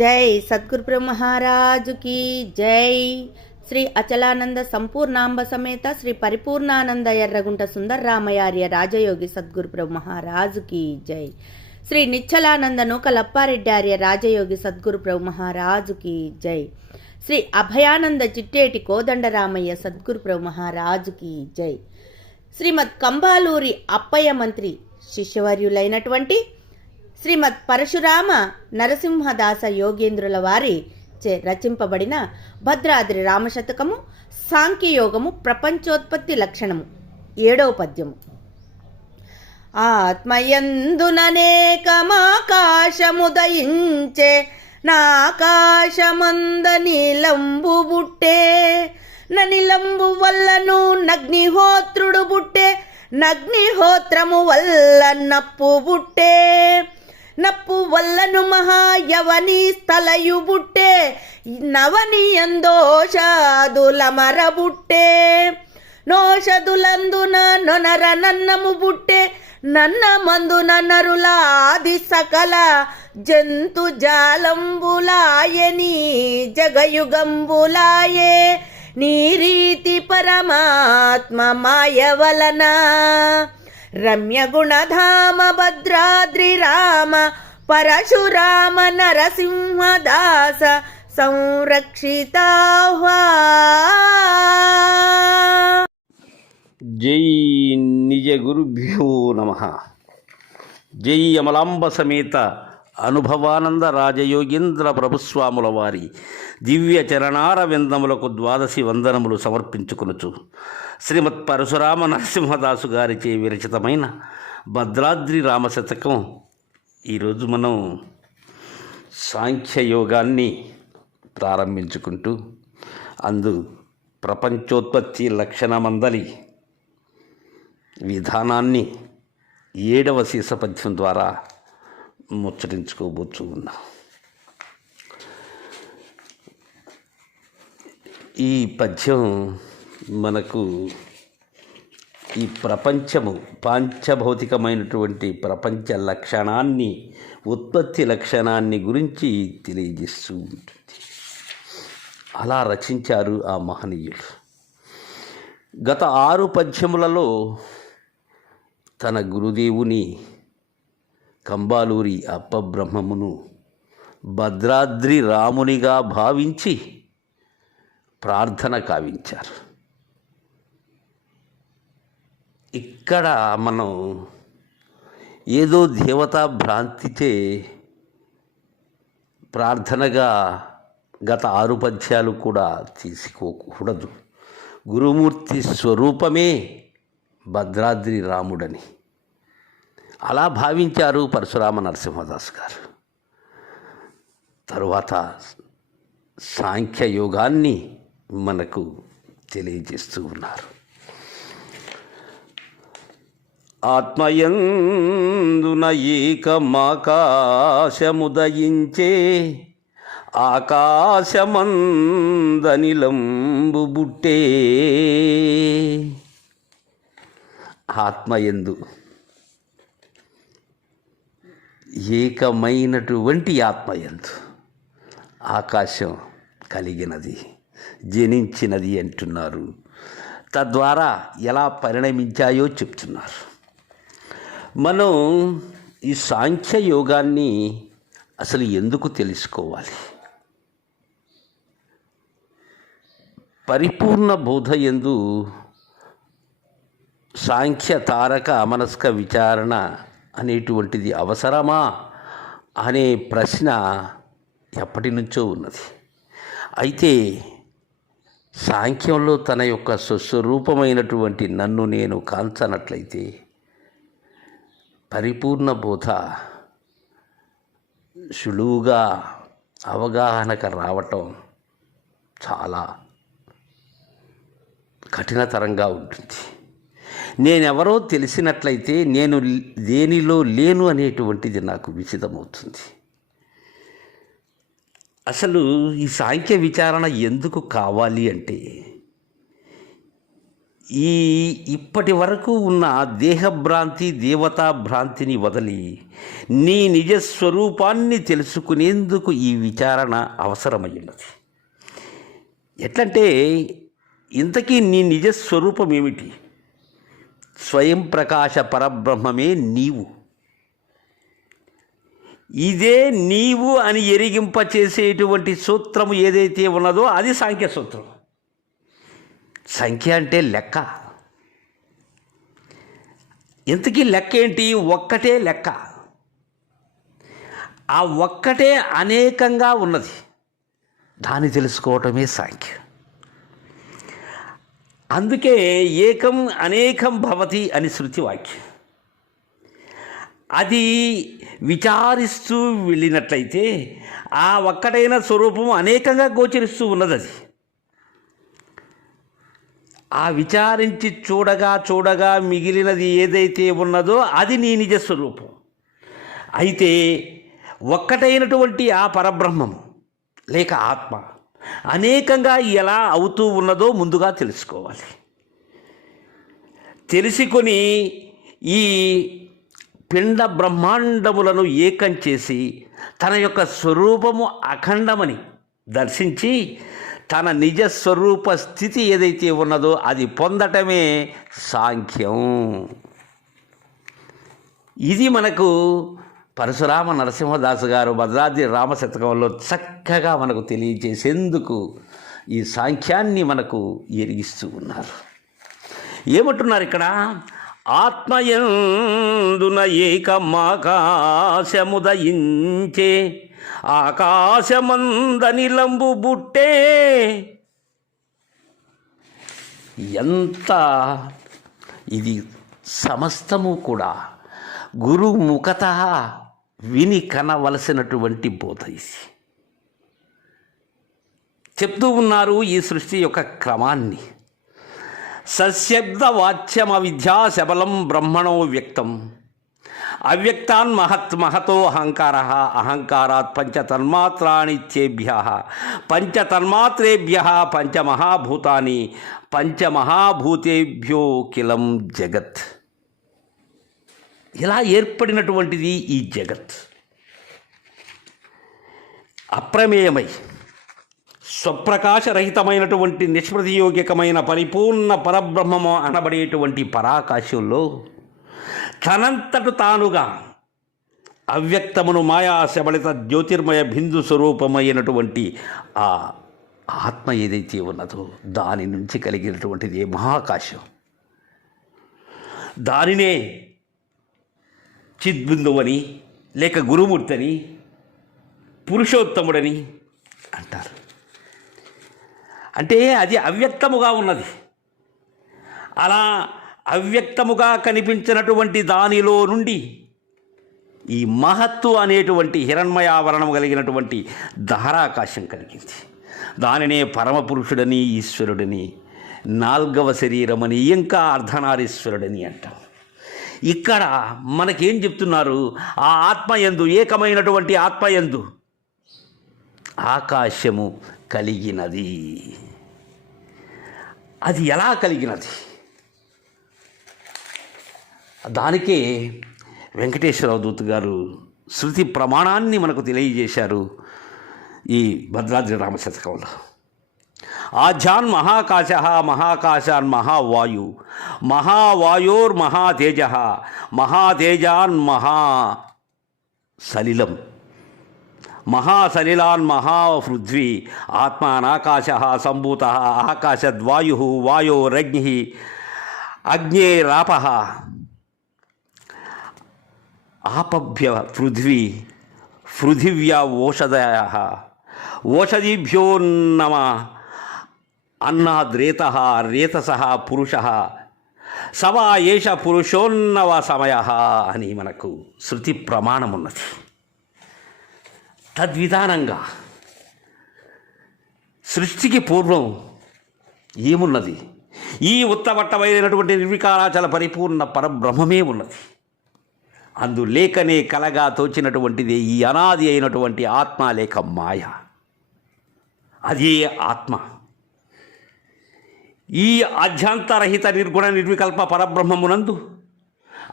జై సద్గురు మహారాజుకి జై. శ్రీ అచలానంద సంపూర్ణాంబ సమేత శ్రీ పరిపూర్ణానంద ఎర్రగుంట సుందర రామయార్య రాజయోగి సద్గురు మహారాజుకి జై. శ్రీ నిచ్చలానంద నూకలప్పారెడ్డార్య రాజయోగి సద్గురు మహారాజుకి జై. శ్రీ అభయానంద చిట్టేటి కోదండరామయ్య సద్గురు మహారాజుకి జై. శ్రీమద్ కంబాలూరి అప్పయ్య మంత్రి శిష్యవర్యులైనటువంటి శ్రీమద్ పరశురామ నరసింహదాస యోగేంద్రుల వారి చే రచింపబడిన భద్రాద్రి రామశతకము సాంఖ్యయోగము ప్రపంచోత్పత్తి లక్షణము. ఏడవ పద్యము. ఆత్మయందుననేకమాకాశముదయించే నాకాశమంద నీలంబు బుట్టే ననిలంబు వల్లను నగ్నిహోత్రుడు బుట్టే నగ్నిహోత్రము వల్ల నప్పు బుట్టే. నప్పు వల్లను మహాయవని స్థలయు బుట్టే నవని ఎందోషాదుల మరబుట్టే. నోషదులందున నొనర నన్నము బుట్టే నన్న మందున నరులాది సకల జంతు జాలంబులాయని జగయుగంబులాయే. నీ రీతి పరమాత్మ మాయ వలన రమ్య గుణధామ భద్రాద్రి రామ పరశురామ నరసింహదాస సంరక్షితాహ్వా. జై నిజ గురుభ్యో నమ. జై అమలాంబ సమేత అనుభవానంద రాజయోగీంద్ర ప్రభుస్వాముల వారి దివ్య చరణార విందములకు ద్వాదశి వందనములు సమర్పించుకొనుచు. శ్రీమత్ పరశురామ నరసింహదాసు గారిచే విరచితమైన భద్రాద్రి రామశతకం ఈరోజు మనం సాంఖ్యయోగాన్ని ప్రారంభించుకుంటూ అందు ప్రపంచోత్పత్తి లక్షణమందలి విధానాన్ని ఏడవ శీర్షపద్యం ద్వారా ముచ్చటించుకోబోతూ ఉన్నా. ఈ పద్యం మనకు ఈ ప్రపంచము పాంచభౌతికమైనటువంటి ప్రపంచ లక్షణాన్ని ఉత్పత్తి లక్షణాన్ని గురించి తెలియజేస్తూ ఉంటుంది. అలా రచించారు ఆ మహనీయులు. గత ఆరు పద్యములలో తన గురుదేవుని కంబాలూరి అప్పబ్రహ్మమును భద్రాద్రి రామునిగా భావించి ప్రార్థన కావించారు. ఇక్కడ మనం ఏదో దేవతా భ్రాంతిచే ప్రార్థనగా గత ఆరు పద్యాలు కూడా తీసుకోకూడదు. గురుమూర్తి స్వరూపమే భద్రాద్రి రాముడని. అలా భావించారు పరశురామ నరసింహదాస్ గారు. తరువాత సాంఖ్యయోగాన్ని మనకు తెలియజేస్తూ ఉన్నారు. ఆత్మయందున ఏకమాకాశముదయించే ఆకాశమందనిలంబు బుట్టే. ఆత్మయందు ఏకమైనటువంటి ఆత్మయందు ఆకాశం కలిగినది జనించినది అంటున్నారు. తద్వారా ఎలా పరిణమించాయో చెప్తున్నారు. మనం ఈ సాంఖ్య యోగాన్ని అసలు ఎందుకు తెలుసుకోవాలి? పరిపూర్ణ బోధ ఎందు సాంఖ్య తారక అమనస్క విచారణ అనేటువంటిది అవసరమా అనే ప్రశ్న ఎప్పటి నుంచో ఉన్నది. అయితే సాంఖ్యంలో తన యొక్క స్వస్వరూపమైనటువంటి నన్ను నేను కాంచనట్లయితే పరిపూర్ణ బోధ సులువుగా అవగాహనకు రావటం చాలా కఠినతరంగా ఉంటుంది. నేనెవరో తెలిసినట్లయితే నేను దేనిలో లేను అనేటువంటిది నాకు విచితమవుతుంది. అసలు ఈ సాంఖ్య విచారణ ఎందుకు కావాలి అంటే ఈ ఇప్పటి వరకు ఉన్న దేహభ్రాంతి దేవతా భ్రాంతిని వదిలి నీ నిజ స్వరూపాన్ని తెలుసుకునేందుకు ఈ విచారణ అవసరమైనది. ఎట్లంటే ఇంతకీ నీ నిజస్వరూపం ఏమిటి? స్వయం ప్రకాశ పరబ్రహ్మమే నీవు. ఇదే నీవు అని ఎరిగింప చేసేటువంటి సూత్రము ఏదైతే ఉన్నదో అది సాంఖ్య సూత్రం. సంఖ్య అంటే లెక్క. ఇంతకీ లెక్క ఏంటి? ఒక్కటే లెక్క. ఆ ఒక్కటే అనేకంగా ఉన్నది. దాన్ని తెలుసుకోవటమే సాంఖ్యం. అందుకే ఏకం అనేకం భవతి అని శృతి వాక్యం. అది విచారిస్తూ వెళ్ళినట్లయితే ఆ ఒక్కటైన స్వరూపం అనేకంగా గోచరిస్తూ ఉన్నది అది ఆ విచారించి చూడగా చూడగా మిగిలినది ఏదైతే ఉన్నదో అది నీ నిజ స్వరూపం. అయితే ఒక్కటైనటువంటి ఆ పరబ్రహ్మము లేక ఆత్మ అనేకంగా ఎలా అవుతూ ఉన్నదో ముందుగా తెలుసుకోవాలి. తెలుసుకొని ఈ పిండ బ్రహ్మాండములను ఏకం చేసి తన యొక్క స్వరూపము అఖండమని దర్శించి తన నిజ స్వరూప స్థితి ఏదైతే ఉన్నదో అది పొందటమే సాంఖ్యం. ఇది మనకు పరశురామ నరసింహదాసు గారు భద్రాద్రి రామ శతకంలో చక్కగా మనకు తెలియజేసేందుకు ఈ సాంఖ్యాన్ని మనకు ఎరిగిస్తూ ఉన్నారు. ఏమంటున్నారు ఇక్కడ? ఆత్మయందున ఏకమాకాశముదయించే ఆకాశమందనిలంబు బుట్టే. ఎంత ఇది సమస్తము కూడా గురుముఖత విని కనవలసినటువంటి బోధ ఇది. చెప్తూ ఉన్నారు ఈ సృష్టి యొక్క క్రమాన్ని. సశబ్ద వాచ్యమ విద్యా శబలం బ్రహ్మణో వ్యక్తం. అవ్యక్తాన్ మహత్ మహతో అహంకార అహంకారాత్ పంచతన్మాత్రాణిత్యేభ్య పంచతన్మాత్రేభ్య పంచమహాభూతాని పంచమహాభూతేభ్యో కిలం జగత్. ఇలా ఏర్పడినటువంటిది ఈ జగత్. అప్రమేయమై స్వప్రకాశరహితమైనటువంటి నిష్ప్రతియోగికమైన పరిపూర్ణ పరబ్రహ్మము అనబడేటువంటి పరాకాశంలో తనంతటు తానుగా అవ్యక్తమును మాయా శబళిత జ్యోతిర్మయ బిందు స్వరూపమైనటువంటి ఆ ఆత్మ ఏదైతే ఉన్నదో దాని నుంచి కలిగినటువంటిది మహాకాశం? దానినే చిద్బిందువని లేక గురుమూర్తని పురుషోత్తముడని అంటారు. అంటే అది అవ్యక్తముగా ఉన్నది. అలా అవ్యక్తముగా కనిపించినటువంటి దానిలో నుండి ఈ మహత్తు అనేటువంటి హిరణ్మయావరణం కలిగినటువంటి ధారాకాశం కలిగింది. దానినే పరమపురుషుడని ఈశ్వరుడని నాల్గవ శరీరమని ఇంకా అర్ధనారీశ్వరుడని అంటాం. ఇక్కడ మనకేం చెప్తున్నారు? ఆ ఆత్మ ఎందు ఏకమైనటువంటి ఆత్మ ఎందు ఆకాశము కలిగినది. అది ఎలా కలిగినది? దానికే వెంకటేశ్వరరావు దూత్ గారు శృతి ప్రమాణాన్ని మనకు తెలియజేశారు ఈ భద్రాద్రి రామశతకంలో ఆధ్యాన్ మహాకాశ మహాకాశాన్ మహావాయు महावायोर्महातेज महातेजान महा सलिलम। महासलिलान् महापृथ्वी आत्मानाकाशः सम्भूतः। आकाशद्वायुः वायोरग्निः अग्नेरापः आपभ्य पृथ्वी। पृथिव्या ओषधयः। ओषधिभ्यो नम। अन्नः रेतसः, पुरुषः। సవా ఏష పురుషోన్నవ సమయ అని మనకు శృతి ప్రమాణమున్నది. తద్విధానంగా సృష్టికి పూర్వం ఏమున్నది? ఈ ఉత్తమట్టమైనటువంటి నిర్వికారాచల పరిపూర్ణ పరబ్రహ్మమే ఉన్నది. అందులేకనే కలగా తోచినటువంటిది ఈ అనాది అయినటువంటి ఆత్మ లేక మాయ. అదే ఆత్మ. ఈ ఆధ్యాంతరహిత నిర్గుణ నిర్వికల్ప పరబ్రహ్మమునందు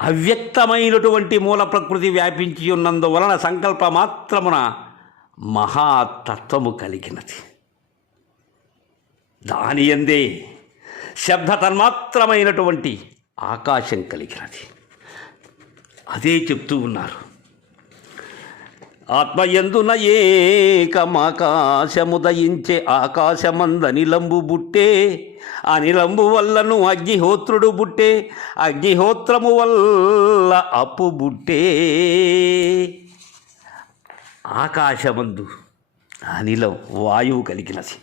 అవ్యక్తమైనటువంటి మూల ప్రకృతి వ్యాపించి ఉన్నందువలన సంకల్ప మాత్రమున మహాతత్వము కలిగినది. దాని ఎందే శబ్ద తన్మాత్రమైనటువంటి ఆకాశం కలిగినది. అదే చెప్తూ ఉన్నారు. ఆత్మయందున ఏకమాకాశముదయించే ఆకాశమందనిలంబు బుట్టే అనిలంబు వల్లను అగ్నిహోత్రుడు బుట్టే అగ్నిహోత్రము వల్ల అప్పు బుట్టే. ఆకాశమందు అనిలం వాయువు కలిగినది.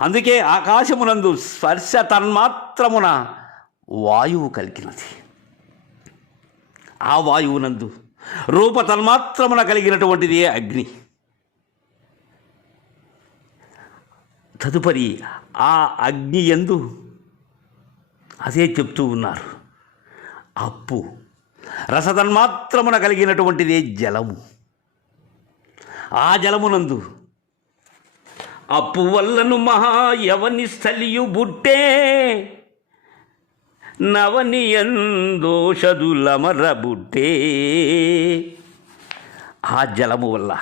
అందుకే ఆకాశమునందు స్పర్శ తన్మాత్రమున వాయువు కలిగినది. ఆ వాయువునందు రూప తన్మాత్రమున కలిగినటువంటిది అగ్ని? తదుపరి ఆ అగ్ని ఎందు అదే చెప్తూ ఉన్నారు. అప్పు. రసతన్మాత్రమున కలిగినటువంటిదే జలము? ఆ జలమునందు అప్పు వల్లను మహా యవని స్థలియు బుట్టే నవనియందోషదులమరబుట్టే బుట్టే ఆ జలము వల్ల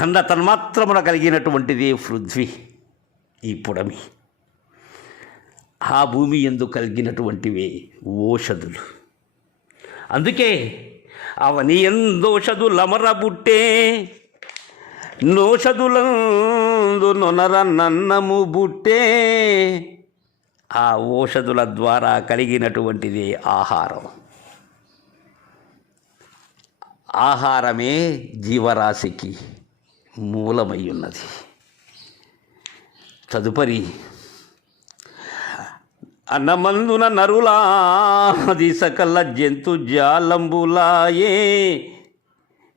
గంధ తన్మాత్రమున కలిగినటువంటిది పృథ్వీ ఈ పుడమి. ఆ భూమి ఎందు కలిగినటువంటివి ఓషధులు. అందుకే అవని ఎందోషదు లమర బుట్టే నోషదులందు నొనర నన్నము బుట్టే ఆ ఔషధుల ద్వారా కలిగినటువంటిది ఆహారం. ఆహారమే జీవరాశికి మూలమై ఉన్నది తదుపరి అన్నమందున నరులాది సకల జంతు జాలంబులాయే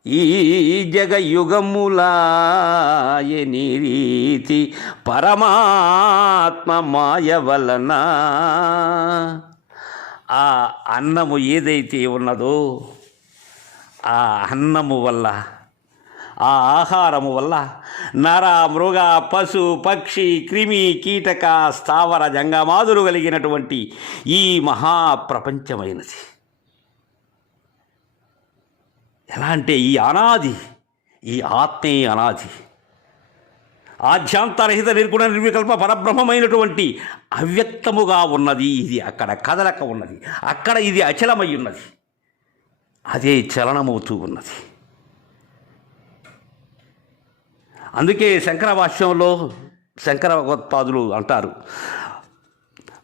ఈ జగయుగములాయని రీతి పరమాత్మ మాయ వలన. ఆ అన్నము ఏదైతే ఉన్నదో ఆ అన్నము వల్ల ఆ ఆహారము వల్ల నర మృగ పశు పక్షి క్రిమి కీటక స్థావర జంగమాదులు కలిగినటువంటి ఈ మహాప్రపంచమైనది. ఎలా అంటే ఈ అనాది ఈ ఆత్మే అనాది. ఆధ్యాంతరహిత నిర్గుణ నిర్వికల్ప పరబ్రహ్మమైనటువంటి అవ్యక్తముగా ఉన్నది ఇది అక్కడ కదలక ఉన్నది అక్కడ ఇది అచలమై ఉన్నది. అదే చలనమవుతూ ఉన్నది. అందుకే శంకర భాష్యంలో శంకర భగవత్పాదులు అంటారు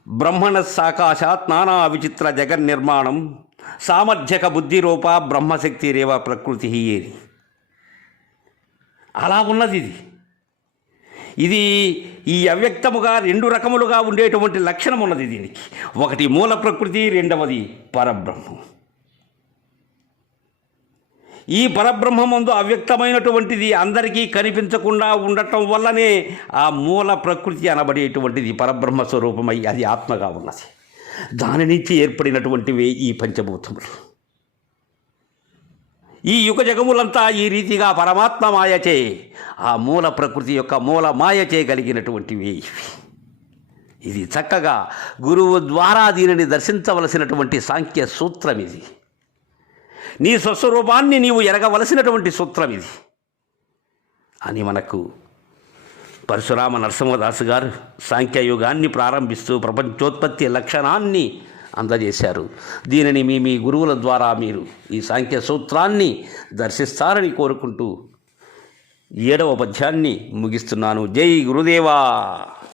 బ్రహ్మణ సాకాశాత్ నానా విచిత్ర జగన్ నిర్మాణం సామర్థ్యక బుద్ధిరూప బ్రహ్మశక్తి రేవ ప్రకృతి ఏది? అలా ఉన్నది ఇది. ఇది ఈ అవ్యక్తముగా రెండు రకములుగా ఉండేటువంటి లక్షణం ఉన్నది దీనికి. ఒకటి మూల ప్రకృతి రెండవది పరబ్రహ్మం. ఈ పరబ్రహ్మమందు అవ్యక్తమైనటువంటిది అందరికీ కనిపించకుండా ఉండటం వల్లనే ఆ మూల ప్రకృతి అనబడేటువంటిది పరబ్రహ్మ స్వరూపమై అది ఆత్మగా ఉన్నది. దాని నుంచి ఏర్పడినటువంటివే ఈ పంచభూతములు. ఈ యుగ జగములంతా ఈ రీతిగా పరమాత్మ మాయచే ఆ మూల ప్రకృతి యొక్క మూల మాయచే కలిగినటువంటివి ఇది చక్కగా గురువు ద్వారా దీనిని దర్శించవలసినటువంటి సాంఖ్య సూత్రం ఇది. నీ స్వస్వరూపాన్ని నీవు ఎరగవలసినటువంటి సూత్రం ఇది. అని మనకు పరశురామ నరసింహదాసు గారు సాంఖ్యయుగాన్ని ప్రారంభిస్తూ ప్రపంచోత్పత్తి లక్షణాన్ని అందజేశారు. దీనిని మీ మీ గురువుల ద్వారా మీరు ఈ సాంఖ్య సూత్రాన్ని దర్శిస్తారని కోరుకుంటూ ఏడవ పద్యాన్ని ముగిస్తున్నాను. జై గురుదేవా!